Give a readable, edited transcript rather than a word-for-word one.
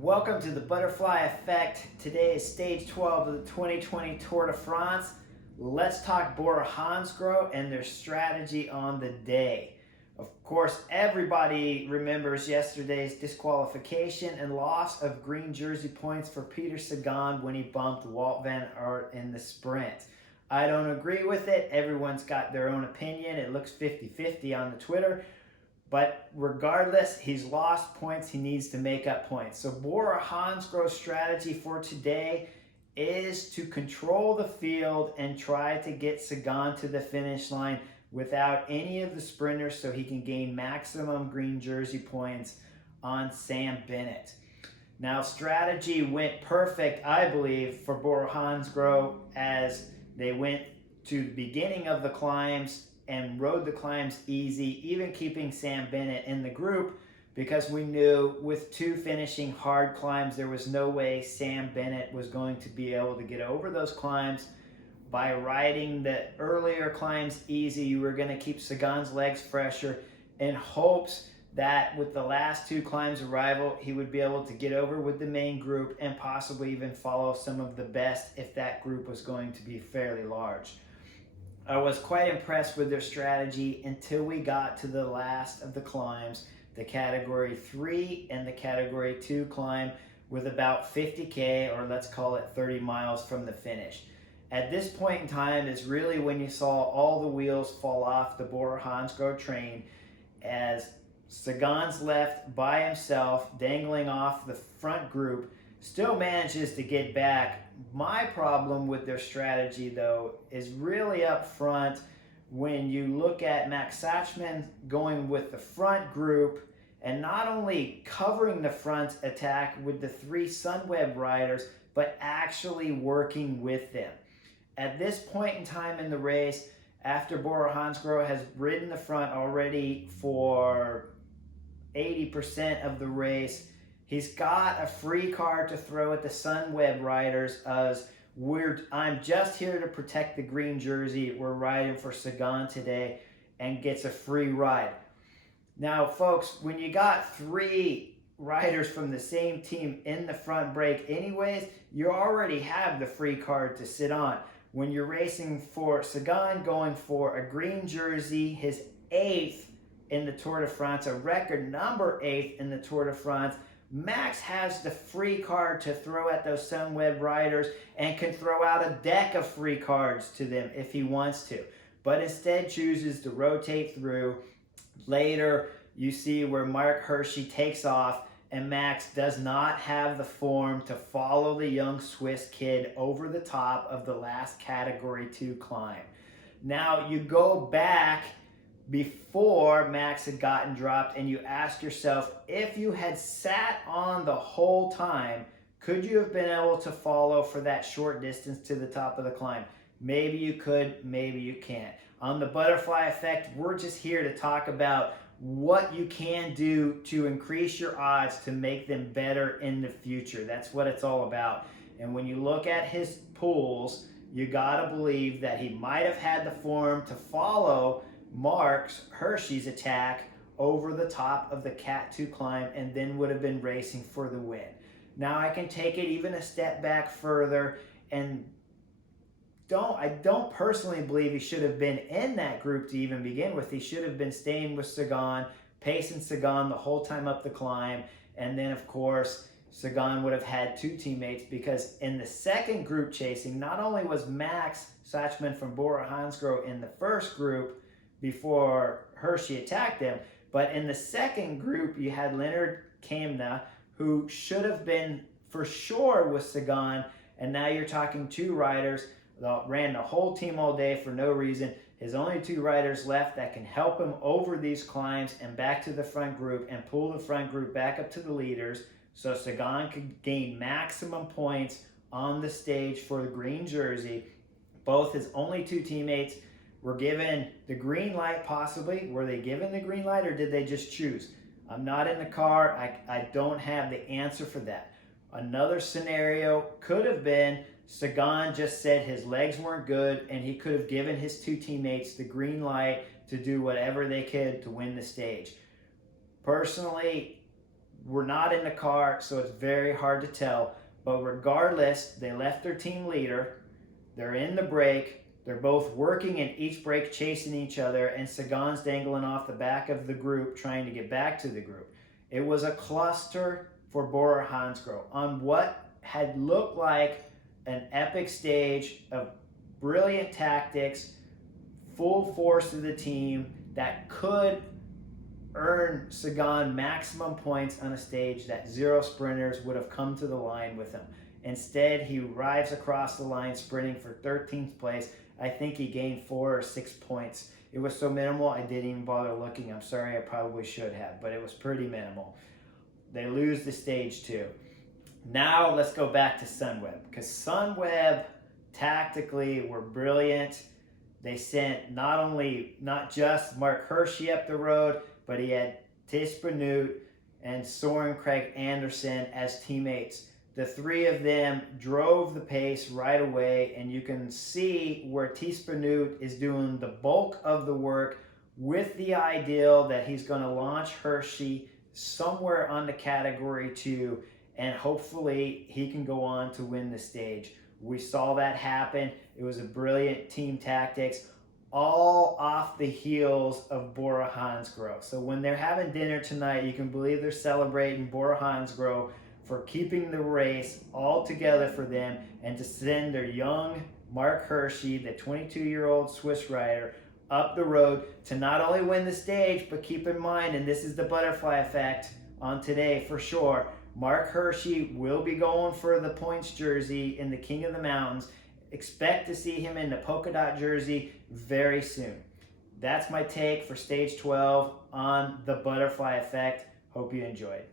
Welcome to the Butterfly Effect. Today is stage 12 of the 2020 Tour de France. Let's talk BoraHansgroh and their strategy on the day. Of course, everybody remembers yesterday's disqualification and loss of green jersey points for Peter Sagan when he bumped Wout van Aert in the sprint. I don't agree with it. Everyone's got their own opinion. It looks 50-50 on the Twitter. But regardless, he's lost points. He needs to make up points. So BoraHansgroh strategy for today is to control the field and try to get Sagan to the finish line without any of the sprinters so he can gain maximum green jersey points on Sam Bennett. Now, strategy went perfect, I believe, for BoraHansgroh as they went to the beginning of the climbs and rode the climbs easy, even keeping Sam Bennett in the group, because we knew with two finishing hard climbs, there was no way Sam Bennett was going to be able to get over those climbs. By riding the earlier climbs easy, you were going to keep Sagan's legs fresher in hopes that with the last two climbs arrival, he would be able to get over with the main group and possibly even follow some of the best if that group was going to be fairly large. I was quite impressed with their strategy until we got to the last of the climbs, the category 3 and the category 2 climb with about 50K, or let's call it 30 miles from the finish. At this point in time is really when you saw all the wheels fall off the BoraHansgroh train as Sagan's left by himself, dangling off the front group, still manages to get back. My problem with their strategy, though, is really up front when you look at Max Sachman going with the front group and not only covering the front attack with the three Sunweb riders, but actually working with them. At this point in time in the race, after BoraHansgroh has ridden the front already for 80% of the race, he's got a free card to throw at the Sunweb riders as I'm just here to protect the green jersey. We're riding for Sagan today, and gets a free ride. Now, folks, when you got three riders from the same team in the front break anyways, you already have the free card to sit on. When you're racing for Sagan, going for a green jersey, his 8th in the Tour de France, a record number 8th in the Tour de France, Max has the free card to throw at those Sunweb riders and can throw out a deck of free cards to them if he wants to, but instead chooses to rotate through. Later, you see where Mark Hirschi takes off, and Max does not have the form to follow the young Swiss kid over the top of the last category 2 climb. Now, you go back before Max had gotten dropped and you ask yourself, if you had sat on the whole time, could you have been able to follow for that short distance to the top of the climb? Maybe you could, maybe you can't. On the Butterfly Effect, we're just here to talk about what you can do to increase your odds to make them better in the future. That's what it's all about. And when you look at his pools, you gotta believe that he might have had the form to follow Mark Hirschi's attack over the top of the Cat 2 climb and then would have been racing for the win. Now I can take it even a step back further and I don't personally believe he should have been in that group to even begin with. He should have been staying with Sagan, pacing Sagan the whole time up the climb, and then of course Sagan would have had two teammates, because in the second group chasing, not only was Max Sachman from BoraHansgroh in the first group before Hirschi attacked him, but in the second group you had Leonard Kamna, who should have been for sure with Sagan, and now you're talking two riders that ran the whole team all day for no reason. His only two riders left that can help him over these climbs and back to the front group and pull the front group back up to the leaders so Sagan could gain maximum points on the stage for the green jersey. Both his only two teammates were given the green light, possibly. Were they given the green light or did they just choose? I'm not in the car. I don't have the answer for that. Another scenario could have been Sagan just said his legs weren't good and he could have given his two teammates the green light to do whatever they could to win the stage. Personally, We're not in the car, so it's very hard to tell. But regardless, they left their team leader. They're in the break. They're both working in each break, chasing each other, and Sagan's dangling off the back of the group, trying to get back to the group. It was a cluster for BoraHansgroh on what had looked like an epic stage of brilliant tactics, full force of the team that could earn Sagan maximum points on a stage that 0 sprinters would have come to the line with him. Instead, he arrives across the line sprinting for 13th place. I think he gained 4 or 6 points. It was so minimal I didn't even bother looking. I'm sorry, I probably should have, but it was pretty minimal. They lose the stage 2. Now let's go back to Sunweb, because Sunweb tactically were brilliant. They sent not just Mark Hershey up the road, but he had Tispanut and Soren Craig Anderson as teammates. The 3 of them drove the pace right away, and you can see where Tispanut is doing the bulk of the work with the ideal that he's going to launch Hershey somewhere on the category 2, and hopefully he can go on to win the stage. We saw that happen. It was a brilliant team tactics, all off the heels of BoraHansgroh. So when they're having dinner tonight, you can believe they're celebrating BoraHansgroh for keeping the race all together for them, and to send their young Mark Hershey, the 22-year-old Swiss rider, up the road to not only win the stage, but keep in mind, and this is the butterfly effect on today for sure, Mark Hershey will be going for the points jersey in the King of the Mountains. Expect to see him in the polka dot jersey very soon. That's my take for stage 12 on the butterfly effect. Hope you enjoyed.